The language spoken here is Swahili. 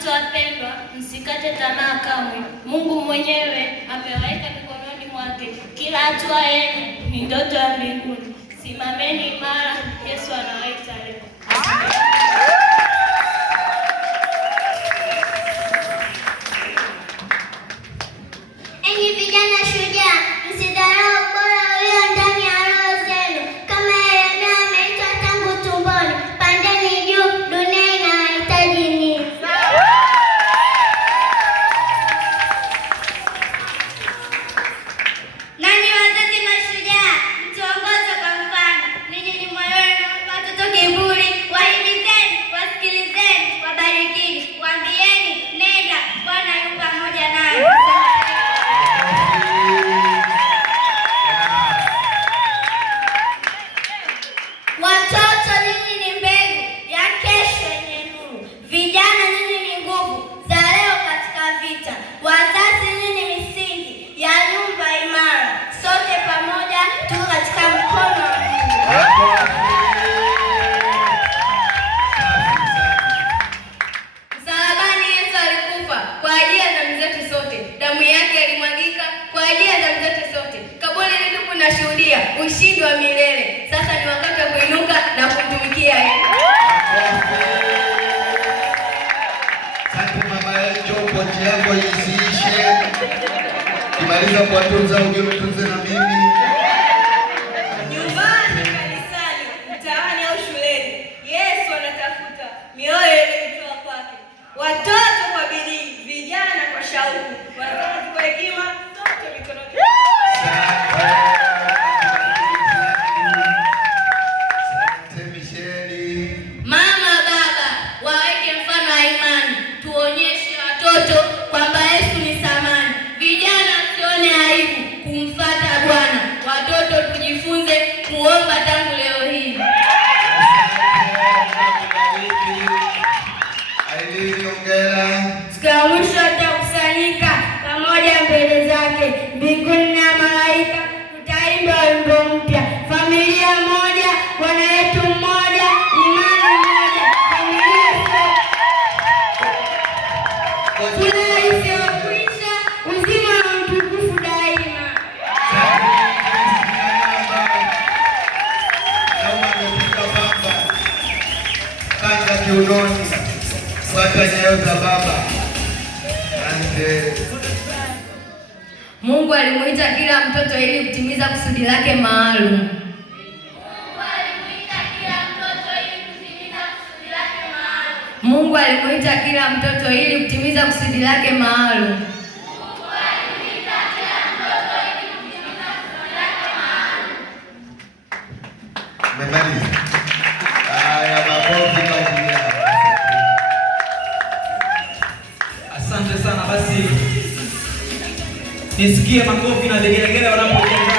watoto wapendwa, msikate tamaa kamwe. Mungu mwenyewe ameweka mikononi mwake. Kila hatua yenu ni ndoto ya mbinguni. Simameni imara, Yesu anawaita leo. Enyi vijana shujaa, msidharau ubora ulio ndani ya roho zenu. Kama Yeremia ameitwa tangu tumboni, pandeni juu, dunia inawahitaji ninyi. Nanyi wazazi mashujaa, mtuongoze kwa mfano. Ninyi ni moyo wenu, watoto kiburi, wahimizeni, wasikilizeni, wabarikini, waambieni, nenda, Bwana yu pamoja nawe. Watoto, nyinyi ni mbegu ya kesho yenye nuru. Vijana, nyinyi ni nguvu za leo katika vita. Wazazi, nyinyi ni misingi ya nyumba imara. Sote pamoja tuko katika mkono wa Mungu. Msalabani Yesu alikufa kwa ajili ya dhambi zetu sote. Damu yake ilimwagika kwa ajili ya dhambi zetu sote. Kaburi litupu linashuhudia ushindi wa milele. Sasa ni wakati wa kuinuka na kumtumikia yeye. Asante mama yetu, pochi yako isiishe. Kimaliza kuwatunza uje mtunze na mimi. Nyumbani, kanisani, mtaani au shuleni, Yesu anatafuta mioyo iliyotoa kwake. Watoto kwa bidii, vijana kwa shauku, wazazi kwa hekima, sote mikononi. Mama, baba, waweke mfano wa imani. Tuonyeshe watoto kwamba Yesu ni thamani. Vijana, tuone aibu kumfuata Bwana. Watoto, tujifunze kuomba tangu leo hii. Siku ya mwisho tutakusanyika pamoja mbele zake mbinguni na malaika. Tutaimba wimbo mpya. Familia moja, Bwana yetu mmoja, imani moja, familia furaha isiyokwisha, uzima na utukufu daima. Kanga kiunoni, fuata nyayo za baba. Mungu alimuita kila mtoto ili kutimiza kusudi lake maalum. Mungu alimuita kila mtoto ili kutimiza kusudi lake maalum. Mmemaliza? Haya, makofi kwa ajili yao. Asante sana. Basi nisikie makofi na vigelegele wanapojenga.